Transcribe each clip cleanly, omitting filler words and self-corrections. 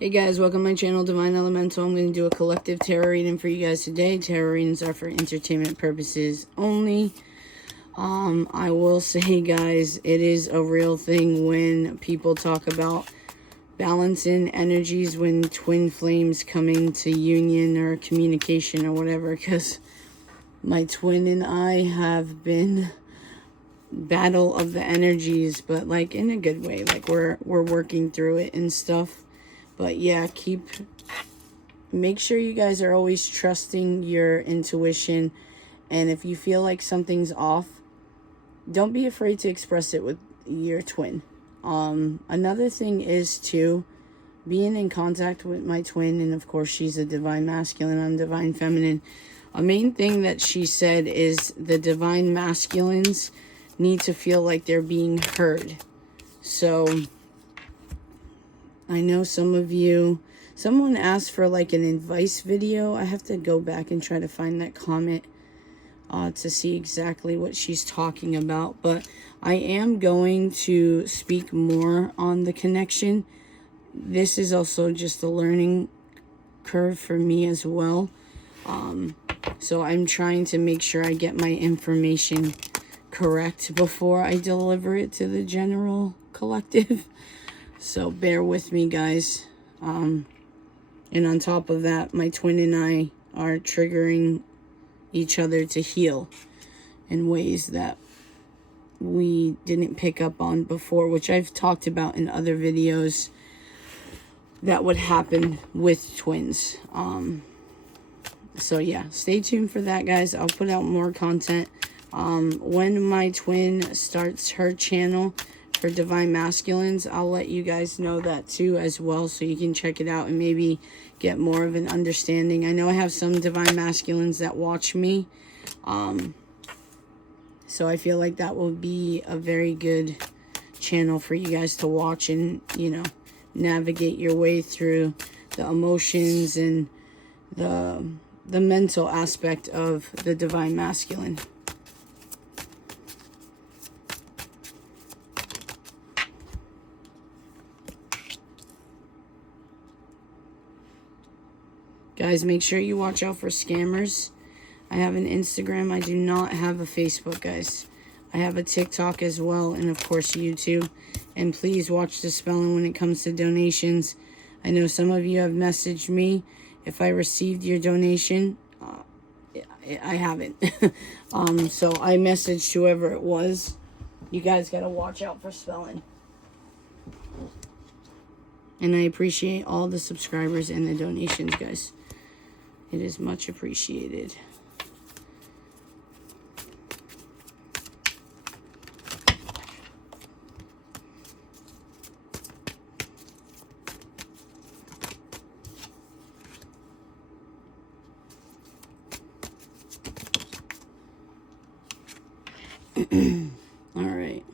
Hey guys, welcome to my channel, DivineElemental. I'm going to do a collective tarot reading for you guys today. Tarot readings are for entertainment purposes only. I will say, guys, it is a real thing when people talk about balancing energies when twin flames coming to union or communication or whatever, because my twin and I have been battle of the energies, but like in a good way. Like we're working through it and stuff. But yeah, make sure you guys are always trusting your intuition. And if you feel like something's off, don't be afraid to express it with your twin. Another thing is too, being in contact with my twin, and of course she's a divine masculine, I'm divine feminine. A main thing that she said is the divine masculines need to feel like they're being heard. So I know some of you, someone asked for like an advice video. I have to go back and try to find that comment to see exactly what she's talking about. But I am going to speak more on the connection. This is also just a learning curve for me as well. So I'm trying to make sure I get my information correct before I deliver it to the general collective. So bear with me, guys. And on top of that, my twin and I are triggering each other to heal in ways that we didn't pick up on before, which I've talked about in other videos that would happen with twins. So yeah, stay tuned for that, guys. I'll put out more content. When my twin starts her channel for Divine Masculines, I'll let you guys know that too as well, so you can check it out and maybe get more of an understanding. I know I have some Divine Masculines that watch me, so I feel like that will be a very good channel for you guys to watch and, you know, navigate your way through the emotions and the mental aspect of the Divine Masculine. Guys, make sure you watch out for scammers. I have an Instagram. I do not have a Facebook, guys. I have a TikTok as well, and of course YouTube. And please watch the spelling when it comes to donations. I know some of you have messaged me if I received your donation. I haven't. So I messaged whoever it was. You guys got to watch out for spelling. And I appreciate all the subscribers and the donations, guys. It is much appreciated. All right.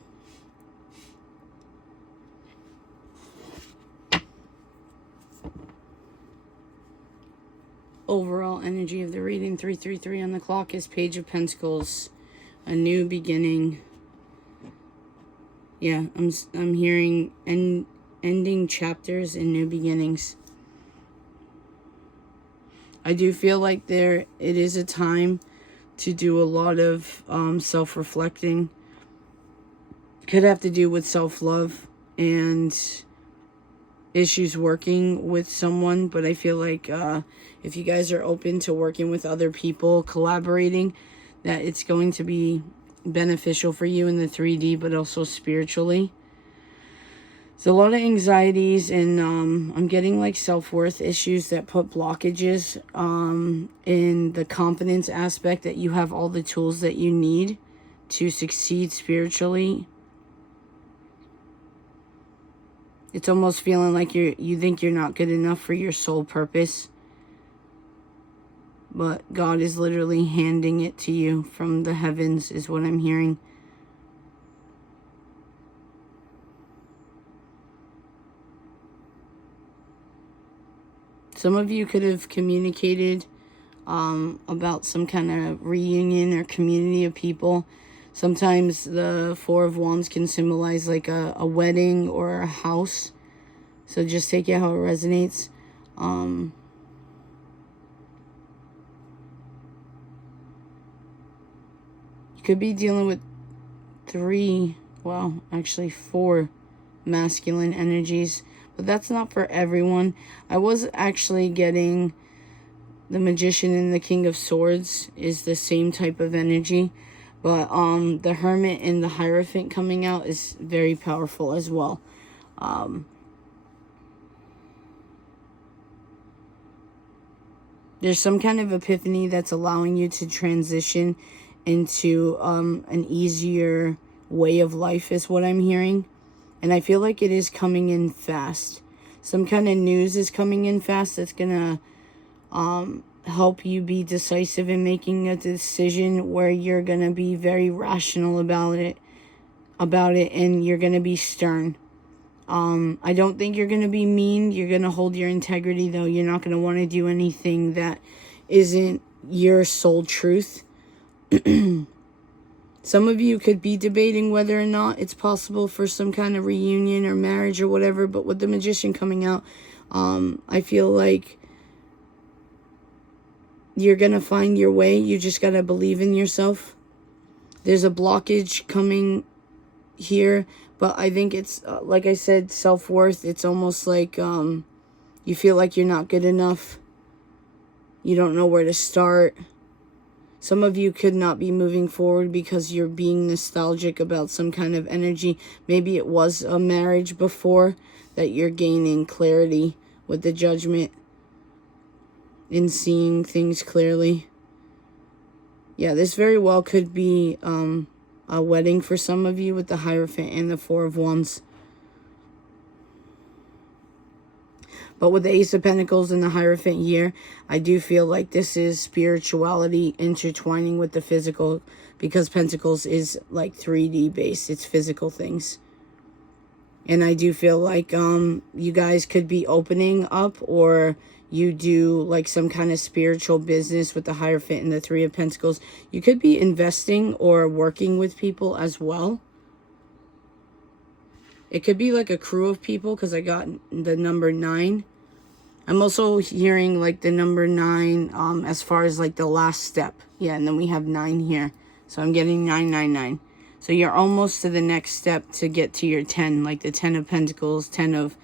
Overall energy of the reading, 333 on the clock, is Page of Pentacles, a new beginning. Yeah, I'm hearing ending chapters and new beginnings. I do feel like it is a time to do a lot of self-reflecting. Could have to do with self-love and issues working with someone, but I feel like if you guys are open to working with other people, collaborating, that it's going to be beneficial for you in the 3D, but also spiritually. There's a lot of anxieties, and I'm getting like self-worth issues that put blockages in the confidence aspect, that you have all the tools that you need to succeed spiritually. It's almost feeling like you think you're not good enough for your soul purpose. But God is literally handing it to you from the heavens, is what I'm hearing. Some of you could have communicated about some kind of reunion or community of people. Sometimes the Four of Wands can symbolize like a wedding or a house. So just take it how it resonates. You could be dealing with 4 masculine energies, but that's not for everyone. I was actually getting the Magician and the King of Swords is the same type of energy, but the Hermit and the Hierophant coming out is very powerful as well. There's some kind of epiphany that's allowing you to transition into an easier way of life is what I'm hearing. And I feel like it is coming in fast. Some kind of news is coming in fast that's going to help you be decisive in making a decision where you're going to be very rational about it, and you're going to be stern. I don't think you're going to be mean. You're going to hold your integrity, though. You're not going to want to do anything that isn't your soul truth. Some of you could be debating whether or not it's possible for some kind of reunion or marriage or whatever, but with the Magician coming out, I feel like you're going to find your way. You just got to believe in yourself. There's a blockage coming here, but I think it's, like I said, self-worth. It's almost like you feel like you're not good enough. You don't know where to start. Some of you could not be moving forward because you're being nostalgic about some kind of energy. Maybe it was a marriage before that you're gaining clarity with the Judgment and seeing things clearly. Yeah, this very well could be a wedding for some of you with the Hierophant and the Four of Wands. But with the Ace of Pentacles and the Hierophant here, I do feel like this is spirituality intertwining with the physical, because Pentacles is like 3D based. It's physical things. And I do feel like you guys could be opening up, or you do like some kind of spiritual business with the Hierophant and the Three of Pentacles. You could be investing or working with people as well. It could be like a crew of people, because I got the number 9. I'm also hearing like the number 9 as far as like the last step. Yeah, and then we have 9 here. So I'm getting 999. So you're almost to the next step to get to your 10, like the 10 of Pentacles, 10 of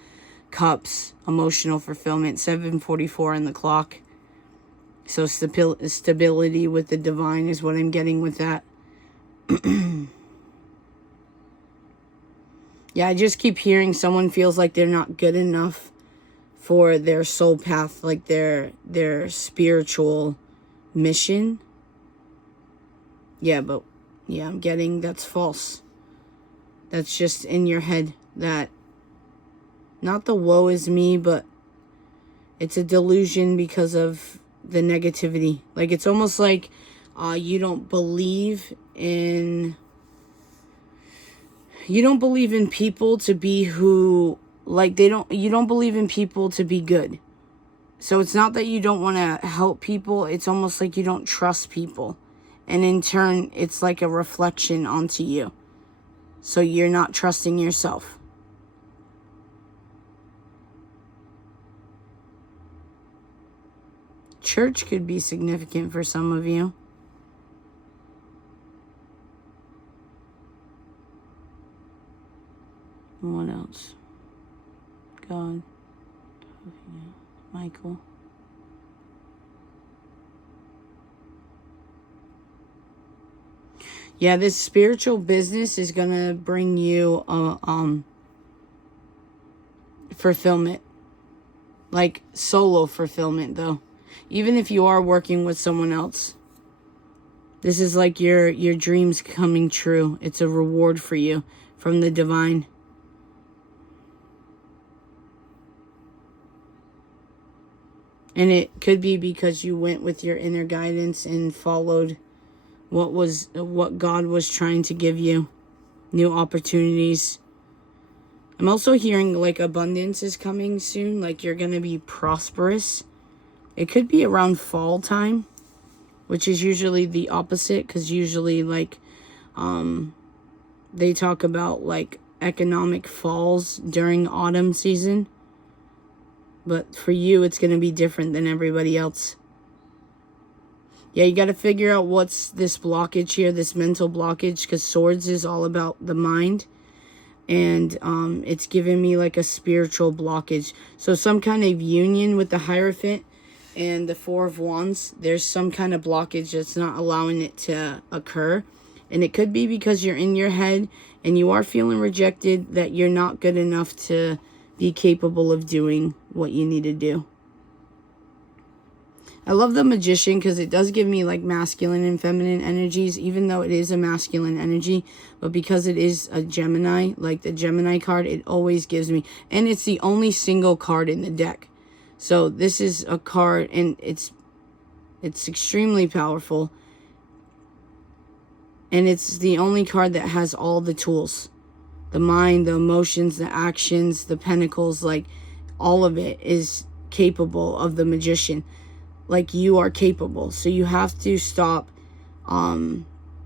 Cups, emotional fulfillment, 7:44 on the clock. So stability with the divine is what I'm getting with that. Yeah, I just keep hearing someone feels like they're not good enough for their soul path, like their spiritual mission. Yeah, but yeah, I'm getting that's false. That's just in your head. That not the woe is me, but it's a delusion because of the negativity. Like it's almost like you don't believe in people to be who, like you don't believe in people to be good. So it's not that you don't want to help people. It's almost like you don't trust people. And in turn, it's like a reflection onto you. So you're not trusting yourself. Church could be significant for some of you. What else? God. Michael. Yeah, this spiritual business is going to bring you fulfillment. Like solo fulfillment, though. Even if you are working with someone else. This is like your dreams coming true. It's a reward for you from the divine. And it could be because you went with your inner guidance and followed what God was trying to give you. New opportunities. I'm also hearing like abundance is coming soon. Like you're going to be prosperous. It could be around fall time, which is usually the opposite, because usually like they talk about like economic falls during autumn season. But for you, it's going to be different than everybody else. Yeah, you got to figure out what's this blockage here, this mental blockage, because swords is all about the mind. And it's giving me like a spiritual blockage. So some kind of union with the Hierophant and the Four of Wands. There's some kind of blockage that's not allowing it to occur. And it could be because you're in your head and you are feeling rejected, that you're not good enough to be capable of doing what you need to do. I love the Magician because it does give me like masculine and feminine energies, even though it is a masculine energy. But because it is a Gemini, like the Gemini card, it always gives me. And it's the only single card in the deck. So this is a card, and it's extremely powerful. And it's the only card that has all the tools. The mind, the emotions, the actions, the pentacles, like all of it is capable of the Magician. Like you are capable. So you have to stop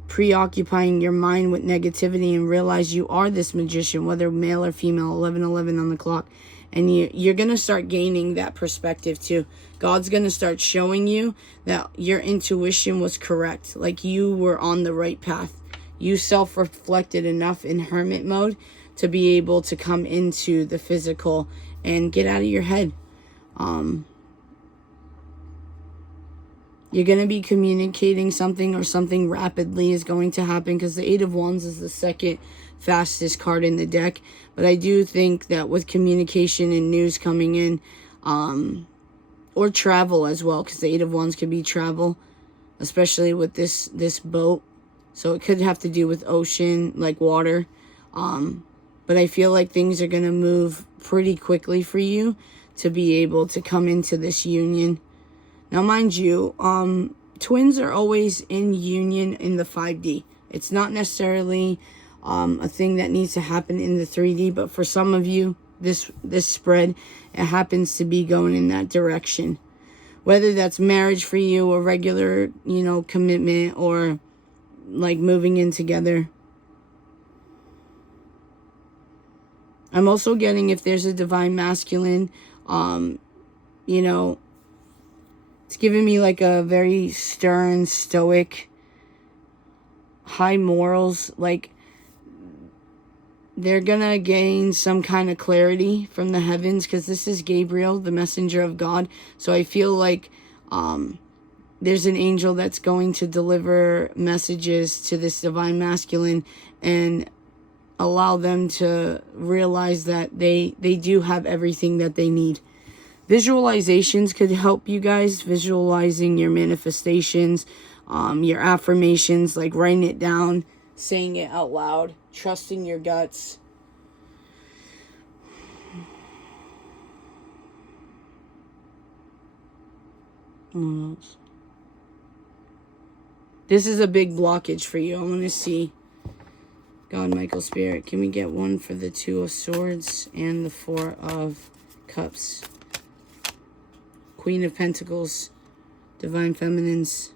preoccupying your mind with negativity and realize you are this Magician, whether male or female, 1111 on the clock. And you're going to start gaining that perspective too. God's going to start showing you that your intuition was correct. Like you were on the right path. You self-reflected enough in hermit mode to be able to come into the physical and get out of your head. You're going to be communicating something, or something rapidly is going to happen, because the Eight of Wands is the second fastest card in the deck. But I do think that with communication and news coming in, or travel as well, because the Eight of Wands could be travel, especially with this boat. So it could have to do with ocean, like water. But I feel like things are going to move pretty quickly for you to be able to come into this union. Now, mind you, twins are always in union in the 5D. It's not necessarily a thing that needs to happen in the 3D, but for some of you, this spread, it happens to be going in that direction. Whether that's marriage for you, or regular, commitment, or like moving in together. I'm also getting, if there's a divine masculine, it's giving me like a very stern, stoic, high morals. Like they're gonna gain some kind of clarity from the heavens, because this is Gabriel, the messenger of God. So I feel like there's an angel that's going to deliver messages to this divine masculine and allow them to realize that they do have everything that they need. Visualizations could help you guys, visualizing your manifestations, your affirmations, like writing it down, saying it out loud, trusting your guts. This is a big blockage for you. I want to see. God, Michael, Spirit, can we get one for the Two of Swords and the Four of Cups? Queen of Pentacles, Divine Feminines.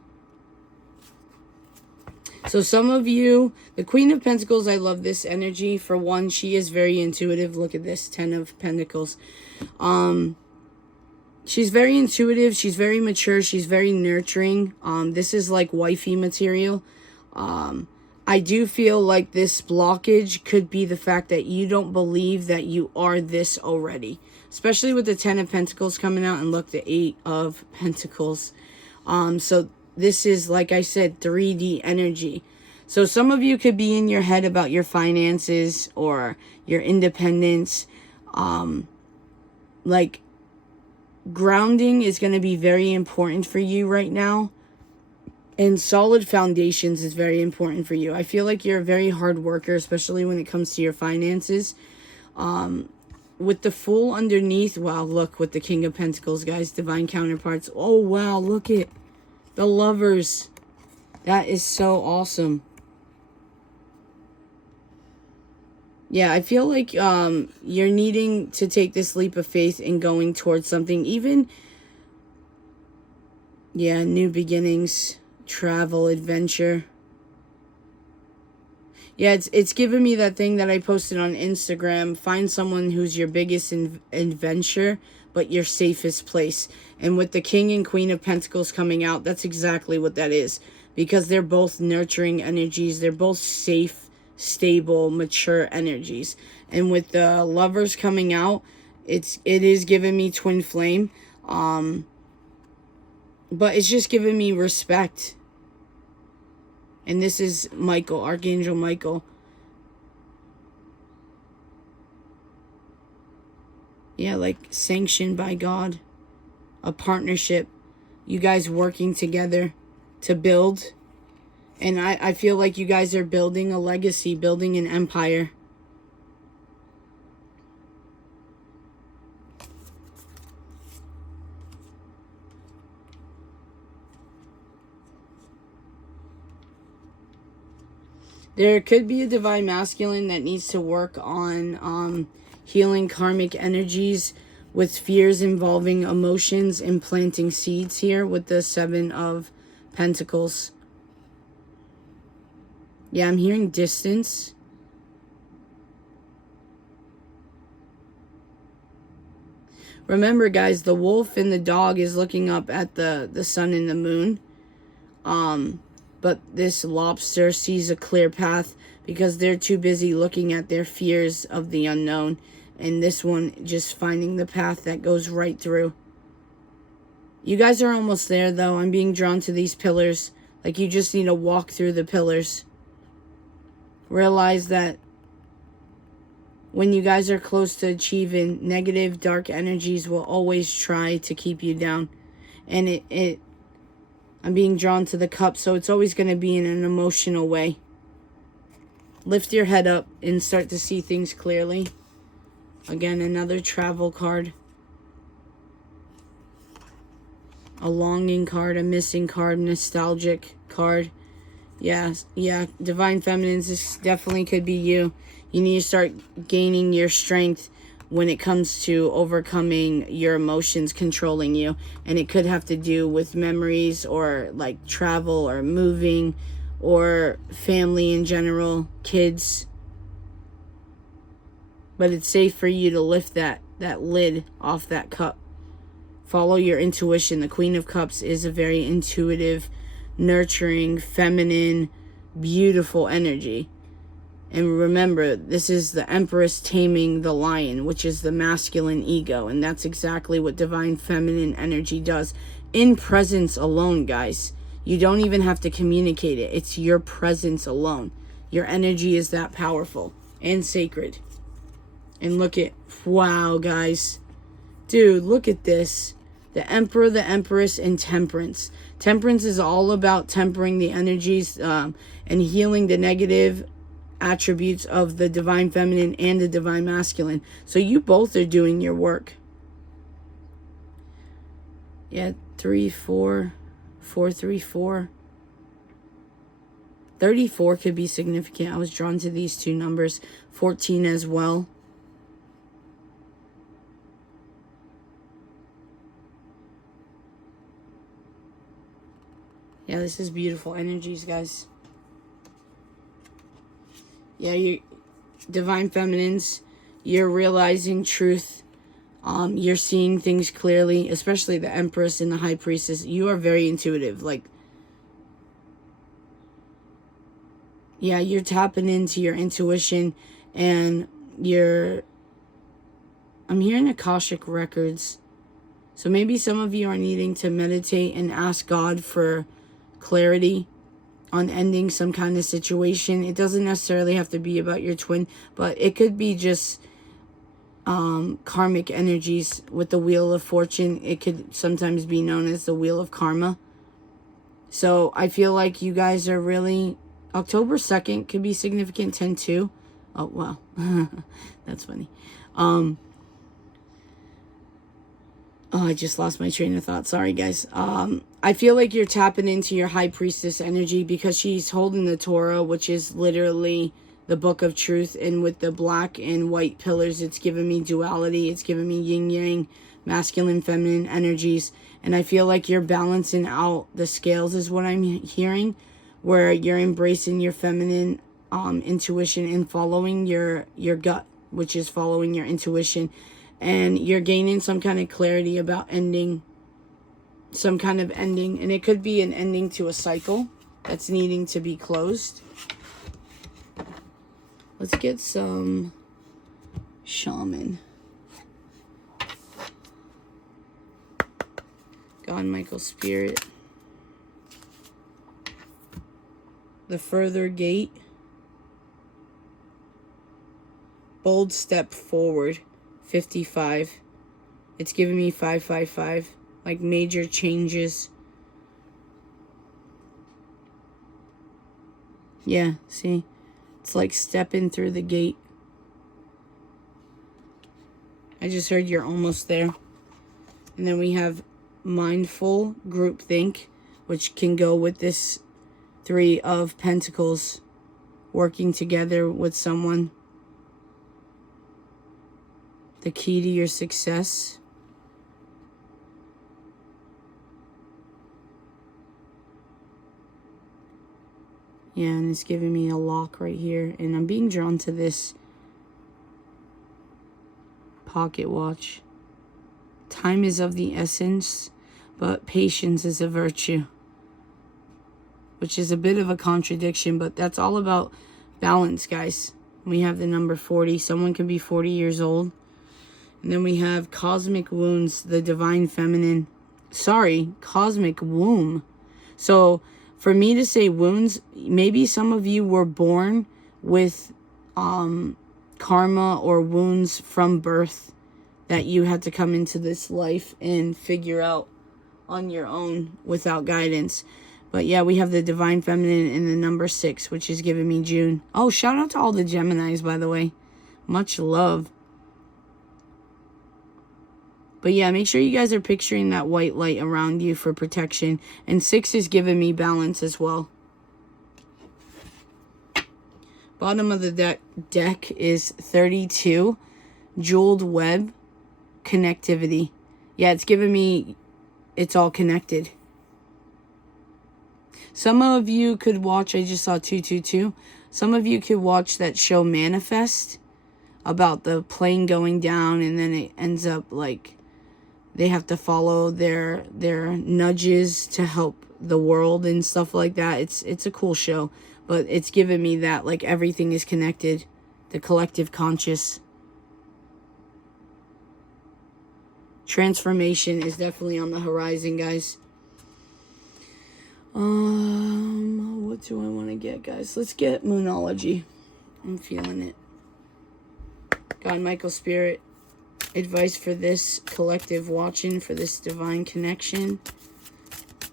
So some of you, the Queen of Pentacles, I love this energy. For one, she is very intuitive. Look at this, 10 of Pentacles. She's very intuitive. She's very mature. She's very nurturing. This is like wifey material. I do feel like this blockage could be the fact that you don't believe that you are this already. Especially with the 10 of Pentacles coming out, and look, the 8 of Pentacles. So this is, like I said, 3D energy. So some of you could be in your head about your finances or your independence. Like, grounding is going to be very important for you right now. And solid foundations is very important for you. I feel like you're a very hard worker, especially when it comes to your finances. With the Fool underneath, wow, look, with the King of Pentacles, guys, divine counterparts. Oh, wow, look at the Lovers. That is so awesome. Yeah, I feel like you're needing to take this leap of faith in going towards something. Even, yeah, new beginnings, travel, adventure. Yeah, it's giving me that thing that I posted on Instagram. Find someone who's your biggest adventure, but your safest place. And with the King and Queen of Pentacles coming out, that's exactly what that is. Because they're both nurturing energies. They're both safe, stable, mature energies. And with the Lovers coming out, it is giving me twin flame. But it's just giving me respect. And this is Michael, Archangel Michael. Yeah, like sanctioned by God. A partnership. You guys working together to build. And I feel like you guys are building a legacy, building an empire. There could be a divine masculine that needs to work on healing karmic energies with fears involving emotions and planting seeds here with the Seven of Pentacles. Yeah, I'm hearing distance. Remember, guys, the wolf and the dog is looking up at the sun and the moon. But this lobster sees a clear path because they're too busy looking at their fears of the unknown. And this one just finding the path that goes right through. You guys are almost there, though. I'm being drawn to these pillars. Like, you just need to walk through the pillars. Realize that when you guys are close to achieving, negative, dark energies will always try to keep you down. And I'm being drawn to the cup, so it's always going to be in an emotional way. Lift your head up and start to see things clearly. Again, another travel card. A longing card, a missing card, nostalgic card. Yeah, Divine Feminines, this definitely could be you. You need to start gaining your strength when it comes to overcoming your emotions controlling you. And it could have to do with memories or like travel or moving or family in general, kids. But it's safe for you to lift that lid off that cup. Follow your intuition. The Queen of Cups is a very intuitive, nurturing, feminine, beautiful energy. And remember, this is the Empress taming the lion, which is the masculine ego. And that's exactly what divine feminine energy does. In presence alone, guys. You don't even have to communicate it. It's your presence alone. Your energy is that powerful and sacred. And look at, wow, guys. Dude, look at this. The Emperor, the Empress, and Temperance. Temperance is all about tempering the energies and healing the negative attributes of the divine feminine and the divine masculine. So you both are doing your work. Yeah, 3, 4, 4, 3, 4. 34 could be significant. I was drawn to these two numbers. 14 as well. Yeah, this is beautiful energies, guys. Yeah, you divine feminines, you're realizing truth. You're seeing things clearly, especially the Empress and the High Priestess. You are very intuitive. Like, yeah, you're tapping into your intuition and I'm hearing Akashic records. So maybe some of you are needing to meditate and ask God for clarity on ending some kind of situation. It doesn't necessarily have to be about your twin, but it could be just karmic energies with the Wheel of Fortune. It could sometimes be known as the Wheel of Karma. So I feel like you guys are really... October 2nd could be significant, 10-2. Oh, wow. That's funny. Oh, I just lost my train of thought. Sorry, guys. I feel like you're tapping into your High Priestess energy because she's holding the Torah, which is literally the book of truth. And with the black and white pillars, it's giving me duality. It's giving me yin-yang, masculine, feminine energies. And I feel like you're balancing out the scales is what I'm hearing, where you're embracing your feminine intuition and following your gut, which is following your intuition. And you're gaining some kind of clarity about ending, some kind of ending. And it could be an ending to a cycle that's needing to be closed. Let's get some shaman. God, Michael, Spirit. The further gate. Bold step forward. 55. It's giving me 555. Like major changes. Yeah, see? It's like stepping through the gate. I just heard you're almost there. And then we have mindful groupthink, which can go with this 3 of Pentacles, working together with someone. The key to your success. Yeah, and it's giving me a lock right here. And I'm being drawn to this pocket watch. Time is of the essence, but patience is a virtue. Which is a bit of a contradiction, but that's all about balance, guys. We have the number 40. Someone can be 40 years old. And then we have cosmic wounds, the divine feminine. Sorry, cosmic womb. So for me to say wounds, maybe some of you were born with karma or wounds from birth that you had to come into this life and figure out on your own without guidance. But yeah, we have the divine feminine in the number 6, which is giving me June. Oh, shout out to all the Geminis, by the way. Much love. But yeah, make sure you guys are picturing that white light around you for protection. And 6 is giving me balance as well. Bottom of the deck is 32. Jeweled web. Connectivity. Yeah, it's giving me it's all connected. Some of you could watch, I just saw 222. Some of you could watch that show Manifest about the plane going down, and then it ends up like they have to follow their nudges to help the world and stuff like that. It's a cool show, but it's given me that like everything is connected, the collective conscious. Transformation is definitely on the horizon, guys. What do I want to get, guys? Let's get Moonology. I'm feeling it. God, Michael, Spirit, advice for this collective watching, for this divine connection.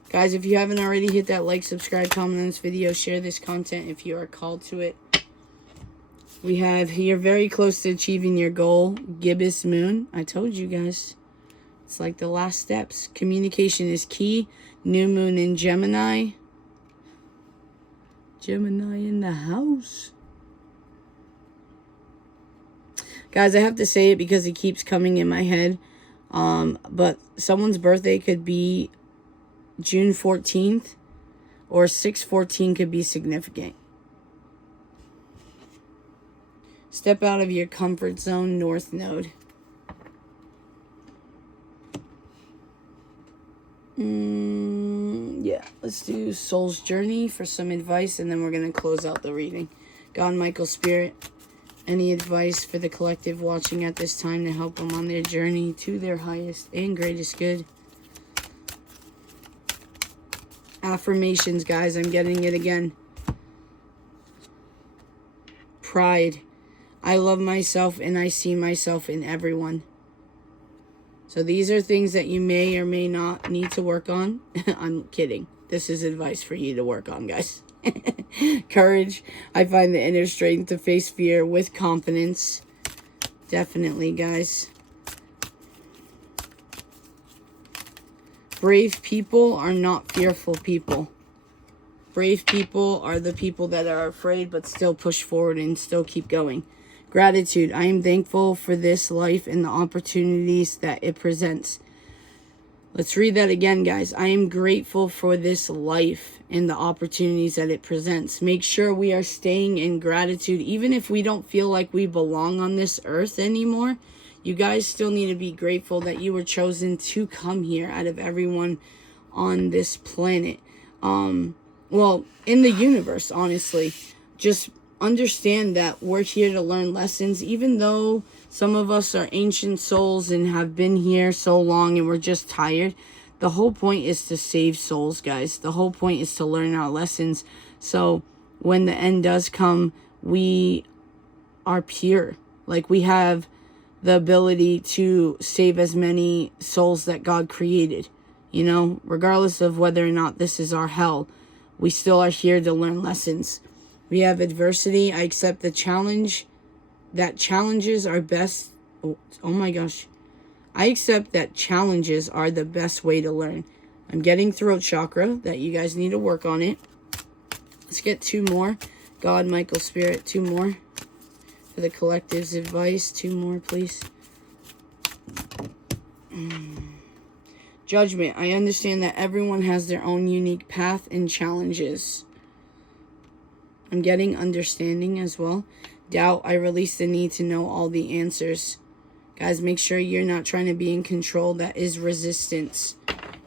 Guys, if you haven't already, hit that like, subscribe, comment on this video, share this content if you are called to it. We have, you're very close to achieving your goal, Gibbous Moon. I told you guys. It's like the last steps. Communication is key. New moon in Gemini. Gemini in the house. Guys, I have to say it because it keeps coming in my head. But someone's birthday could be June 14th. Or 6/14 could be significant. Step out of your comfort zone, North Node. Yeah, let's do Soul's Journey for some advice, and then we're going to close out the reading. God, Michael, Spirit, any advice for the collective watching at this time to help them on their journey to their highest and greatest good? Affirmations, guys, I'm getting it again. Pride. I love myself and I see myself in everyone. So these are things that you may or may not need to work on. I'm kidding. This is advice for you to work on, guys. Courage. I find the inner strength to face fear with confidence. Definitely, guys. Brave people are not fearful people. Brave people are the people that are afraid but still push forward and still keep going. Gratitude. I am thankful for this life and the opportunities that it presents. Let's read that again, guys. I am grateful for this life and the opportunities that it presents. Make sure we are staying in gratitude. Even if we don't feel like we belong on this earth anymore, you guys still need to be grateful that you were chosen to come here out of everyone on this planet. Well, in the universe, honestly. Just understand that we're here to learn lessons, even though some of us are ancient souls and have been here so long and we're just tired. The whole point is to save souls, guys. The whole point is to learn our lessons. So when the end does come, we are pure. Like, we have the ability to save as many souls that God created. You know, regardless of whether or not this is our hell, we still are here to learn lessons. We have adversity. I accept the challenge. That challenges are best. Oh my gosh. I accept that challenges are the best way to learn. I'm getting throat chakra, that you guys need to work on it. Let's get 2 more. God, Michael, Spirit, 2 more. For the collective's advice, 2 more, please. Judgment. I understand that everyone has their own unique path and challenges. I'm getting understanding as well. Doubt. I release the need to know all the answers. Guys, make sure you're not trying to be in control. That is resistance.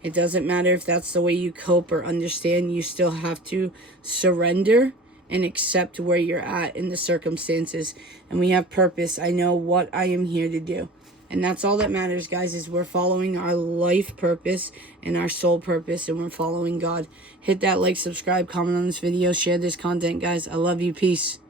It doesn't matter if that's the way you cope or understand. You still have to surrender and accept where you're at in the circumstances. And we have purpose. I know what I am here to do. And that's all that matters, guys, is we're following our life purpose and our soul purpose, and we're following God. Hit that like, subscribe, comment on this video, share this content, guys. I love you. Peace.